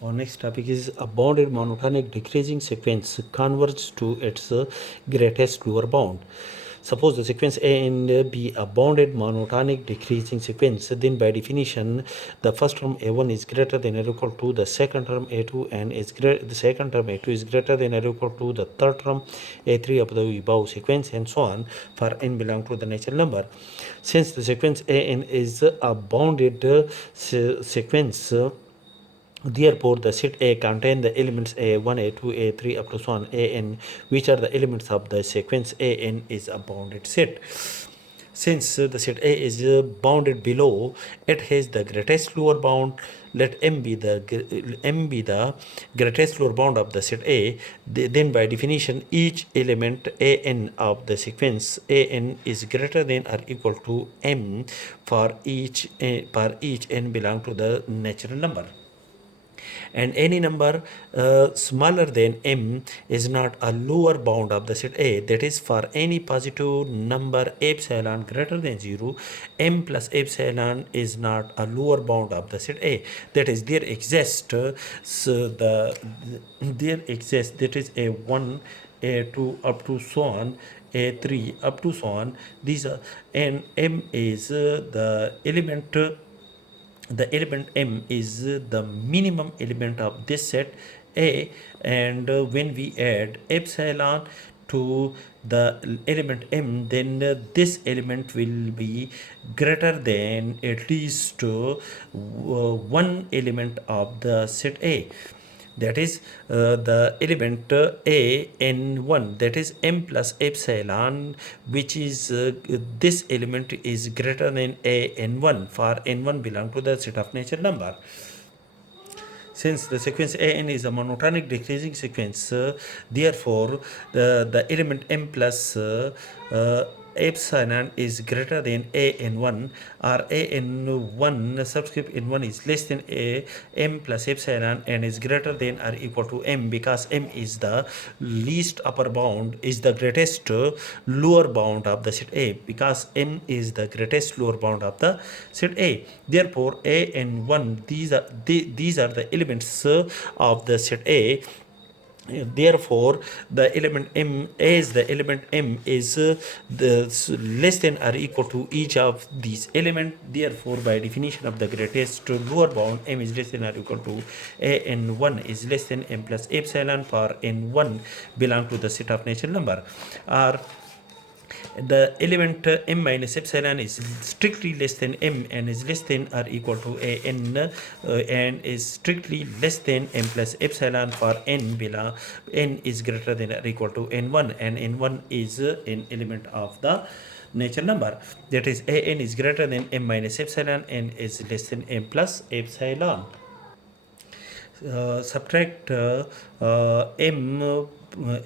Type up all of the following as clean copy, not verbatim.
Our next topic is a bounded monotonic decreasing sequence converges to its greatest lower bound. Suppose the sequence A and be a bounded monotonic decreasing sequence, then by definition the first term A1 is greater than or equal to the second term A2 and the second term A2 is greater than or equal to the third term A3 of the above sequence, and so on for n belong to the natural number. Since the sequence An is a bounded sequence, therefore, the set A contain the elements A1, A2, A3 up to so on An, which are the elements of the sequence An is a bounded set. Since the set A is bounded below, it has the greatest lower bound. Let m be the greatest lower bound of the set A. Then, by definition, each element An of the sequence An is greater than or equal to m for each n belong to the natural number. And any number smaller than m is not a lower bound of the set A. That is, for any positive number epsilon greater than 0, m plus epsilon is not a lower bound of the set A. That is, there exists that is a1, a2 up to so on, a3 up to so on. These are, and m is the element m is the minimum element of this set A, and when we add epsilon to the element m, then this element will be greater than at least one element of the set A. That is, the element A n1, that is m plus epsilon, which is this element is greater than A n1 for n1 belong to the set of natural number. Since the sequence An is a monotonic decreasing sequence, therefore the element m plus epsilon is greater than an1, or an1 subscript n1 is less than m plus epsilon and is greater than or equal to m, because m is the least upper bound, is the greatest lower bound of the set A, because m is the greatest lower bound of the set A. Therefore an1, these are the elements of the set A. Therefore, the element m is the less than or equal to each of these elements. Therefore, by definition of the greatest lower bound, m is less than or equal to an1 is less than m plus epsilon for n1 belong to the set of natural number. Or the element m minus epsilon is strictly less than m and is less than or equal to an and is strictly less than m plus epsilon for n is greater than or equal to n1, and n1 is an element of the natural number. That is, an is greater than m minus epsilon and is less than m plus epsilon. Subtract m.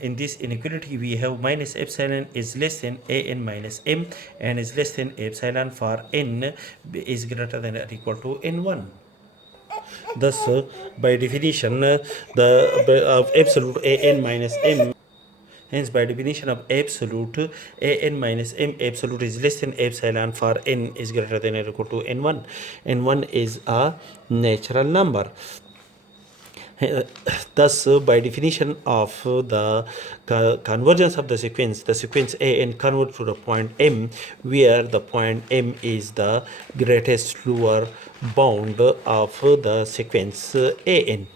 In this inequality, we have minus epsilon is less than an minus m and is less than epsilon for n is greater than or equal to n1. Thus, by definition, of absolute an minus m. Hence, by definition of absolute, an minus m absolute is less than epsilon for n is greater than or equal to n1. n1 is a natural number. Thus, by definition of the convergence of the sequence An converges to the point M, where the point M is the greatest lower bound of the sequence An.